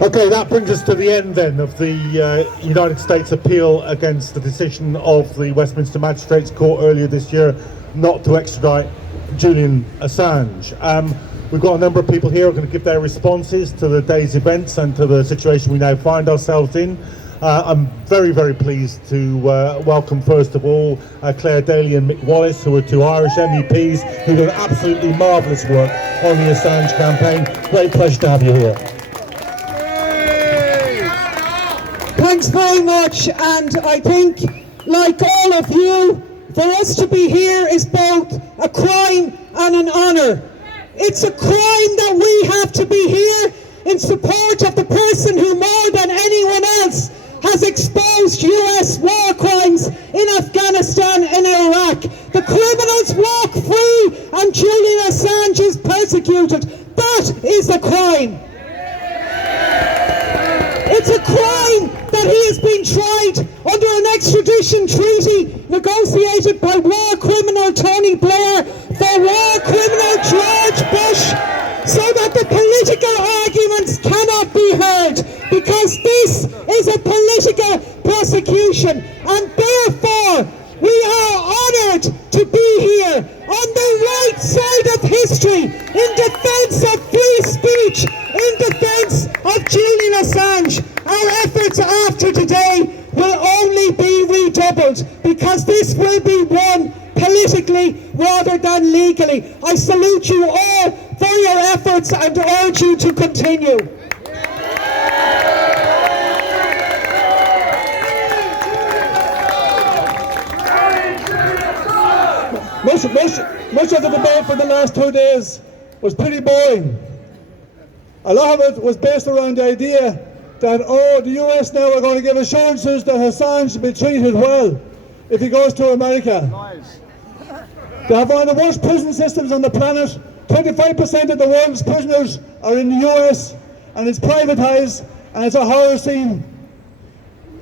Okay, that brings us to the end then of the United States appeal against the decision of the Westminster Magistrates Court earlier this year not to extradite Julian Assange. We've got a number of people here who are going to give their responses to the day's events and to the situation we now find ourselves in. I'm very, very pleased to welcome, first of all, Claire Daly and Mick Wallace, who are two Irish MEPs who did absolutely marvellous work on the Assange campaign. Great pleasure to have you here. Thanks very much, and I think, like all of you, for us to be here is both a crime and an honour. It's a crime that we have to be here in support of the person who more than anyone else has exposed US war crimes in Afghanistan and Iraq. The criminals walk free and Julian Assange is persecuted. That is a crime. It's a crime that he has been tried under an extradition treaty negotiated by war criminal Tony Blair for war criminal George Bush, so that the political arguments cannot be heard, because this is a political prosecution, and therefore we are honoured to be here on the right side of history in defence of free speech, in defence of Julian Assange. Our efforts after today will only be redoubled, because this will be won politically rather than legally. I salute you all for your efforts and urge you to continue. Much of the debate for the last 2 days was pretty boring. A lot of it was based around the idea that, the US now are going to give assurances that Assange will be treated well if he goes to America. Nice. They have one of the worst prison systems on the planet. 25% of the world's prisoners are in the US, and it's privatised, and it's a horror scene.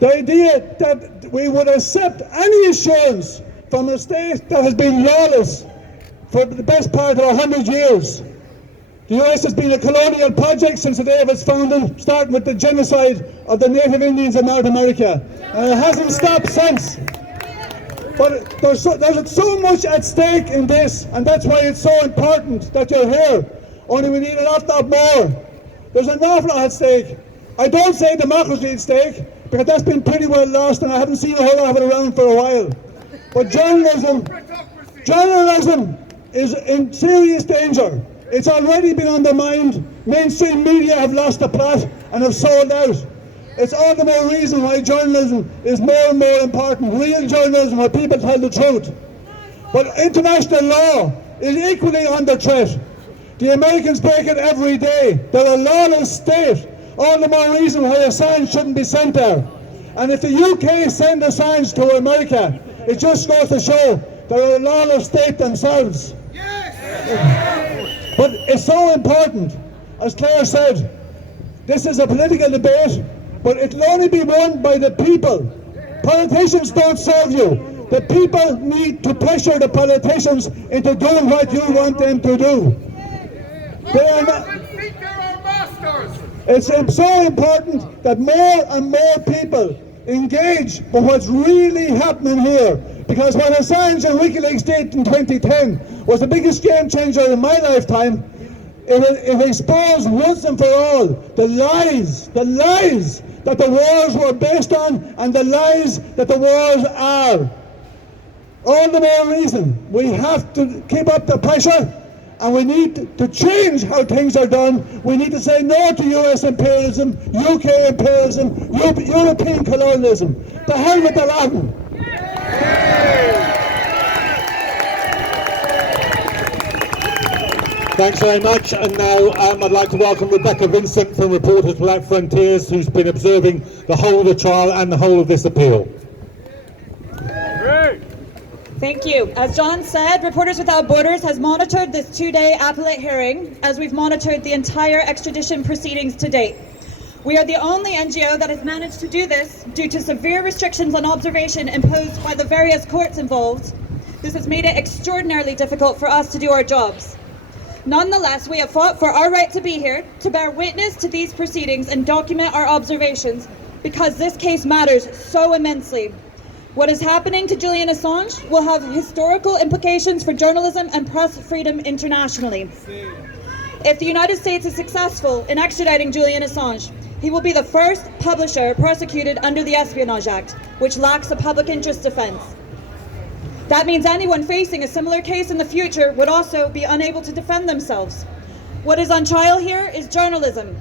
The idea that we would accept any assurance from a state that has been lawless for the best part of 100 years. The US has been a colonial project since the day of its founding, starting with the genocide of the Native Indians in North America. And it hasn't stopped since. But there's so much at stake in this, and that's why it's so important that you're here. Only we need an awful lot more. There's an awful lot at stake. I don't say democracy at stake, because that's been pretty well lost, and I haven't seen a whole lot of it around for a while. But journalism is in serious danger. It's already been undermined. Mainstream media have lost the plot and have sold out. It's all the more reason why journalism is more and more important. Real journalism where people tell the truth. But international law is equally under threat. The Americans break it every day. They're a lawless state. All the more reason why Assange shouldn't be sent there. And if the UK send Assange to America, it just goes to show they're a lawless state themselves. Yes. But it's so important, as Claire said, this is a political debate, but it'll only be won by the people. Politicians don't serve you. The people need to pressure the politicians into doing what you want them to do. They are not. It's so important that more and more people engage with what's really happening here. Because what Assange and WikiLeaks did in 2010 was the biggest game changer in my lifetime. It exposed once and for all the lies that the wars were based on and the lies that the wars are. All the more reason we have to keep up the pressure, and we need to change how things are done. We need to say no to US imperialism, UK imperialism, European colonialism. The hell with the Latin. Thanks very much, and now I'd like to welcome Rebecca Vincent from Reporters Without Frontiers, who's been observing the whole of the trial and the whole of this appeal. Thank you. As John said, Reporters Without Borders has monitored this 2-day appellate hearing, as we've monitored the entire extradition proceedings to date. We are the only NGO that has managed to do this due to severe restrictions on observation imposed by the various courts involved. This has made it extraordinarily difficult for us to do our jobs. Nonetheless, we have fought for our right to be here, to bear witness to these proceedings and document our observations, because this case matters so immensely. What is happening to Julian Assange will have historical implications for journalism and press freedom internationally. If the United States is successful in extraditing Julian Assange, he will be the first publisher prosecuted under the Espionage Act, which lacks a public interest defense. That means anyone facing a similar case in the future would also be unable to defend themselves. What is on trial here is journalism.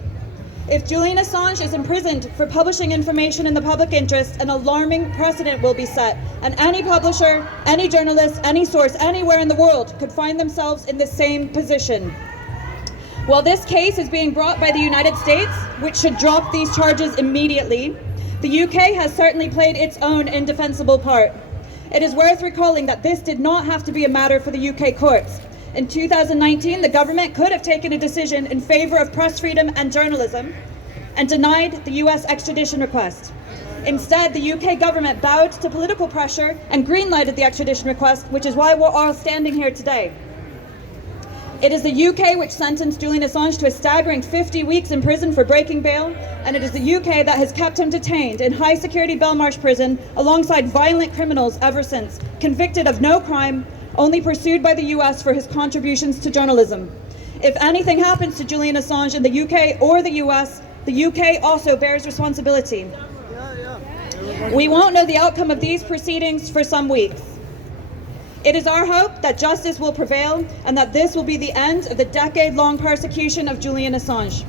If Julian Assange is imprisoned for publishing information in the public interest, an alarming precedent will be set, and any publisher, any journalist, any source anywhere in the world could find themselves in the same position. While this case is being brought by the United States, which should drop these charges immediately, the UK has certainly played its own indefensible part. It is worth recalling that this did not have to be a matter for the UK courts. In 2019, the government could have taken a decision in favour of press freedom and journalism and denied the US extradition request. Instead, the UK government bowed to political pressure and green-lighted the extradition request, which is why we're all standing here today. It is the UK which sentenced Julian Assange to a staggering 50 weeks in prison for breaking bail, and it is the UK that has kept him detained in high-security Belmarsh prison alongside violent criminals ever since, convicted of no crime, only pursued by the US for his contributions to journalism. If anything happens to Julian Assange in the UK or the US, the UK also bears responsibility. We won't know the outcome of these proceedings for some weeks. It is our hope that justice will prevail and that this will be the end of the decade-long persecution of Julian Assange.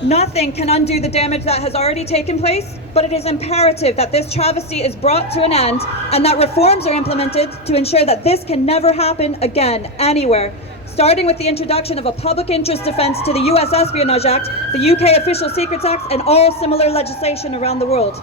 Nothing can undo the damage that has already taken place, but it is imperative that this travesty is brought to an end and that reforms are implemented to ensure that this can never happen again, anywhere, starting with the introduction of a public interest defense to the US Espionage Act, the UK Official Secrets Act, and all similar legislation around the world.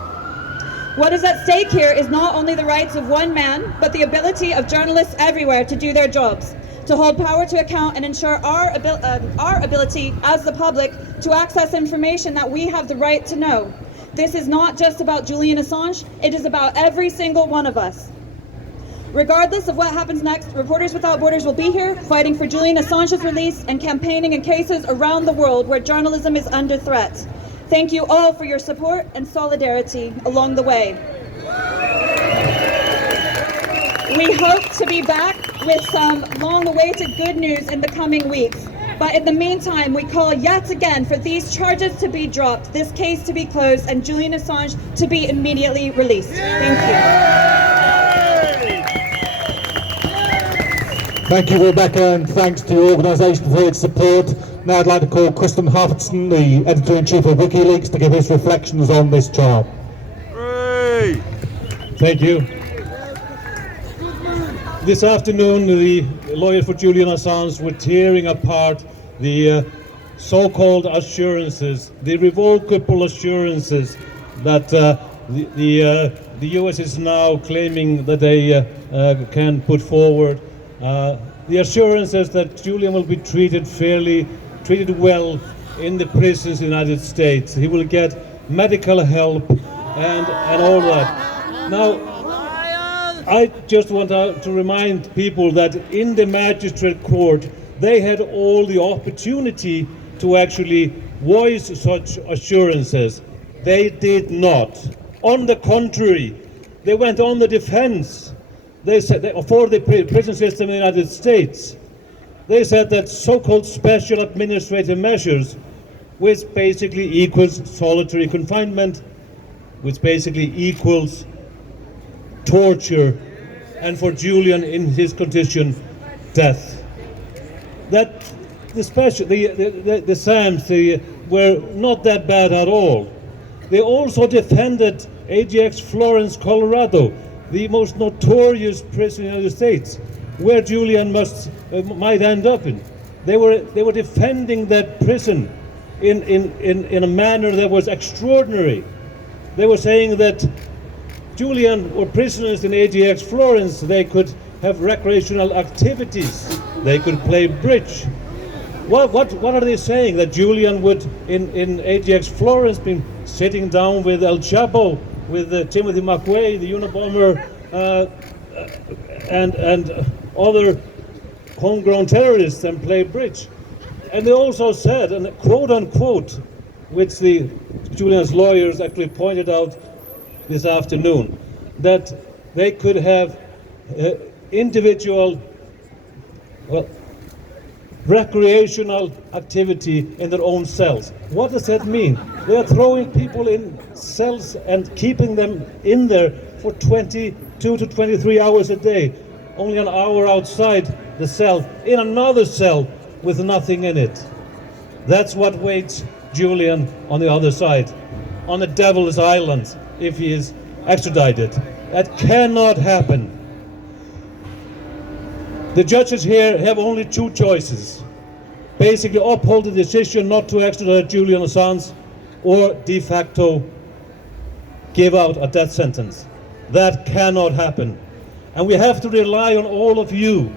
What is at stake here is not only the rights of one man, but the ability of journalists everywhere to do their jobs, to hold power to account and ensure our ability as the public to access information that we have the right to know. This is not just about Julian Assange, it is about every single one of us. Regardless of what happens next, Reporters Without Borders will be here fighting for Julian Assange's release and campaigning in cases around the world where journalism is under threat. Thank you all for your support and solidarity along the way. We hope to be back with some long-awaited good news in the coming weeks. But in the meantime, we call yet again for these charges to be dropped, this case to be closed, and Julian Assange to be immediately released. Thank you. Thank you, Rebecca, and thanks to your organisation for its support. Now I'd like to call Kristinn, the Editor-in-Chief of WikiLeaks, to give his reflections on this trial. Hooray! Thank you. This afternoon, the lawyers for Julian Assange were tearing apart the so-called assurances, the irrevocable assurances that the US is now claiming that they can put forward. The assurances that Julian will be treated fairly, treated well in the prisons in the United States. He will get medical help and all that. Now, I just want to remind people that in the magistrate court, they had all the opportunity to actually voice such assurances. They did not. On the contrary, they went on the defense. They said for the prison system in the United States. They said that so-called special administrative measures, which basically equals solitary confinement, which basically equals torture, and for Julian in his condition, death. That the SAMs were not that bad at all. They also defended AGX Florence, Colorado, the most notorious prison in the United States, where Julian might end up in. They were defending that prison in a manner that was extraordinary. They were saying that Julian or prisoners in AGX Florence, they could have recreational activities. They could play bridge. What are they saying? That Julian would in AGX Florence be sitting down with El Chapo, with Timothy McVeigh, the Unabomber, and other homegrown terrorists and play bridge. And they also said, and quote unquote, which the Julian's lawyers actually pointed out this afternoon, that they could have individual, well, recreational activity in their own cells. What does that mean? They are throwing people in cells and keeping them in there for 22 to 23 hours a day, only an hour outside the cell, in another cell with nothing in it. That's what waits Julian on the other side, on the Devil's Island, if he is extradited. That cannot happen. The judges here have only two choices. Basically uphold the decision not to extradite Julian Assange, or de facto give out a death sentence. That cannot happen. And we have to rely on all of you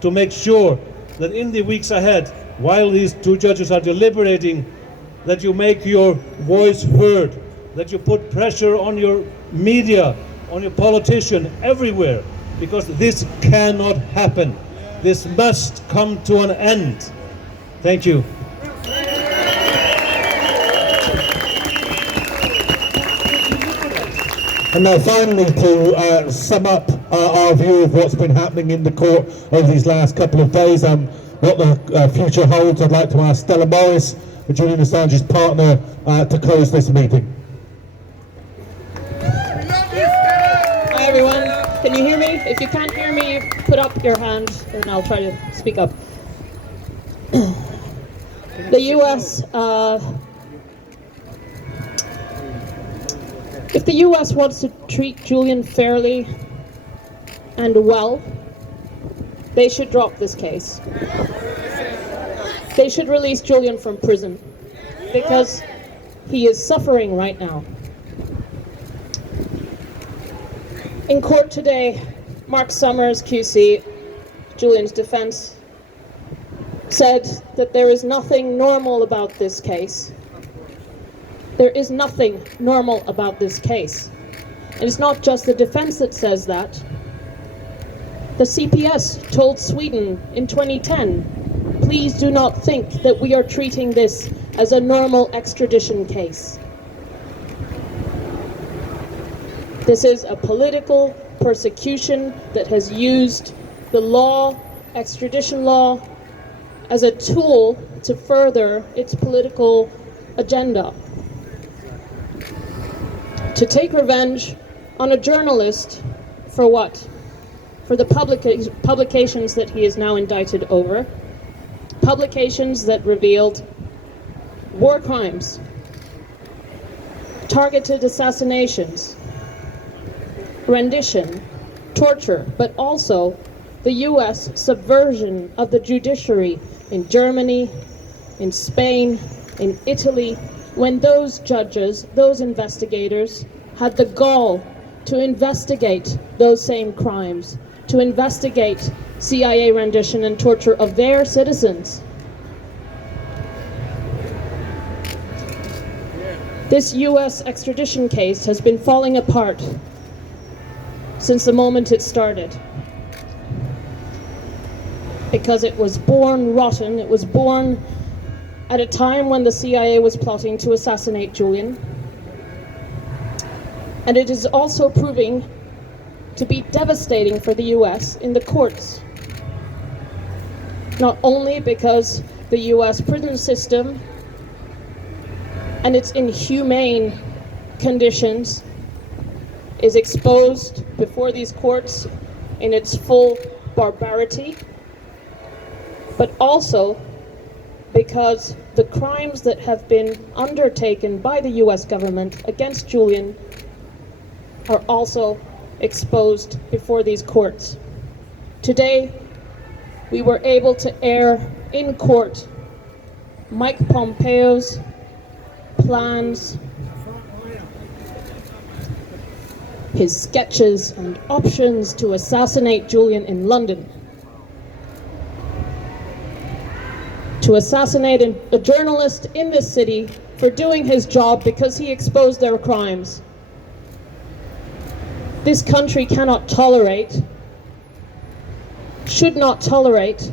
to make sure that in the weeks ahead, while these two judges are deliberating, that you make your voice heard, that you put pressure on your media, on your politician, everywhere, because this cannot happen. This must come to an end. Thank you. And now finally, to sum up our view of what's been happening in the court over these last couple of days and what the future holds, I'd like to ask Stella Moris, Julian Assange's partner, to close this meeting. Hi everyone, can you hear me? If you can't hear me, put up your hand and I'll try to speak up. The US, if the US wants to treat Julian fairly and well, they should drop this case. They should release Julian from prison because he is suffering right now. In court today, Mark Summers, QC, Julian's defense, said that there is nothing normal about this case. There is nothing normal about this case. And it's not just the defense that says that. The CPS told Sweden in 2010, please do not think that we are treating this as a normal extradition case. This is a political persecution that has used the law, extradition law, as a tool to further its political agenda. To take revenge on a journalist for what? For the publications that he is now indicted over. Publications that revealed war crimes, targeted assassinations, rendition, torture, but also the US subversion of the judiciary in Germany, in Spain, in Italy, when those judges, those investigators, had the gall to investigate those same crimes, to investigate CIA rendition and torture of their citizens. This US extradition case has been falling apart since the moment it started. Because it was born rotten, it was born at a time when the CIA was plotting to assassinate Julian. And it is also proving to be devastating for the US in the courts. Not only because the US prison system and its inhumane conditions is exposed before these courts in its full barbarity, but also because the crimes that have been undertaken by the US government against Julian are also exposed before these courts. Today, we were able to air in court Mike Pompeo's plans, his sketches and options to assassinate Julian in London. To assassinate a journalist in this city for doing his job because he exposed their crimes. This country cannot tolerate, should not tolerate,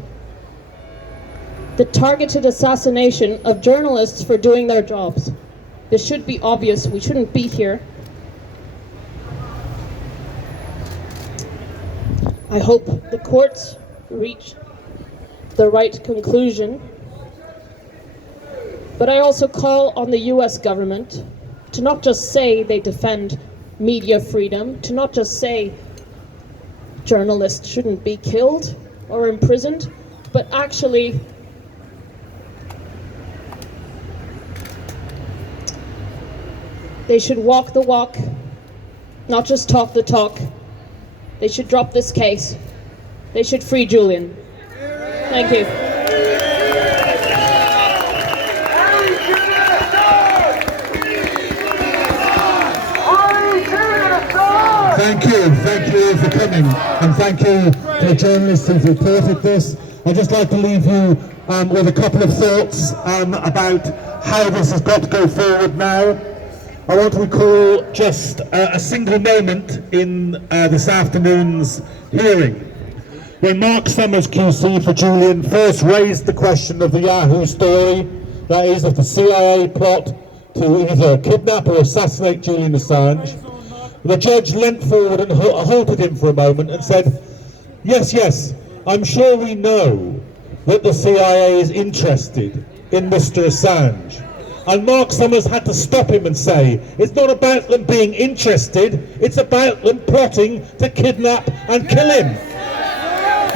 the targeted assassination of journalists for doing their jobs. This should be obvious. We shouldn't be here. I hope the courts reach the right conclusion. But I also call on the US government to not just say they defend media freedom, to not just say journalists shouldn't be killed or imprisoned, but actually they should walk the walk, not just talk the talk. They should drop this case. They should free Julian. Thank you. Thank you all for coming, and thank you to the journalists who've reported this. I'd just like to leave you with a couple of thoughts about how this has got to go forward now. I want to recall just a single moment in this afternoon's hearing, when Mark Summers QC for Julian first raised the question of the Yahoo story, that is, of the CIA plot to either kidnap or assassinate Julian Assange. The judge leant forward and halted him for a moment and said, yes, I'm sure we know that the CIA is interested in Mr. Assange. And Mark Summers had to stop him and say, it's not about them being interested, it's about them plotting to kidnap and kill him.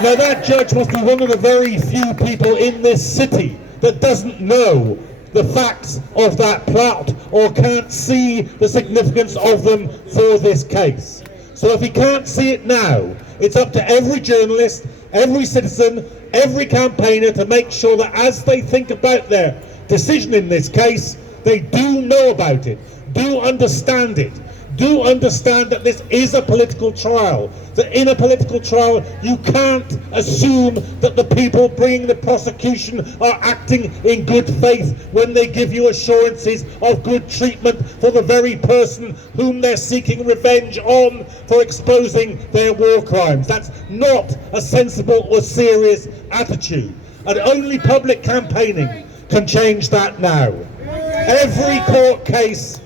Now that judge must be one of the very few people in this city that doesn't know the facts of that plot or can't see the significance of them for this case. So if he can't see it now, it's up to every journalist, every citizen, every campaigner to make sure that as they think about their decision in this case, they do know about it, do understand it, do understand that this is a political trial, that in a political trial you can't assume that the people bringing the prosecution are acting in good faith when they give you assurances of good treatment for the very person whom they're seeking revenge on for exposing their war crimes. That's not a sensible or serious attitude, and only public campaigning can change that now. Every court case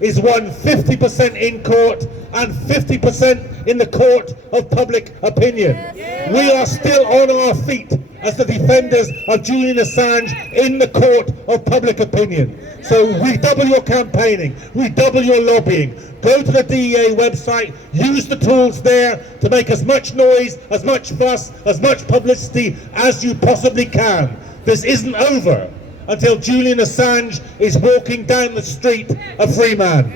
is won 50% in court and 50% in the court of public opinion. We are still on our feet as the defenders of Julian Assange in the court of public opinion. So redouble your campaigning, redouble your lobbying. Go to the DEA website, use the tools there to make as much noise, as much fuss, as much publicity as you possibly can. This isn't over until Julian Assange is walking down the street a free man.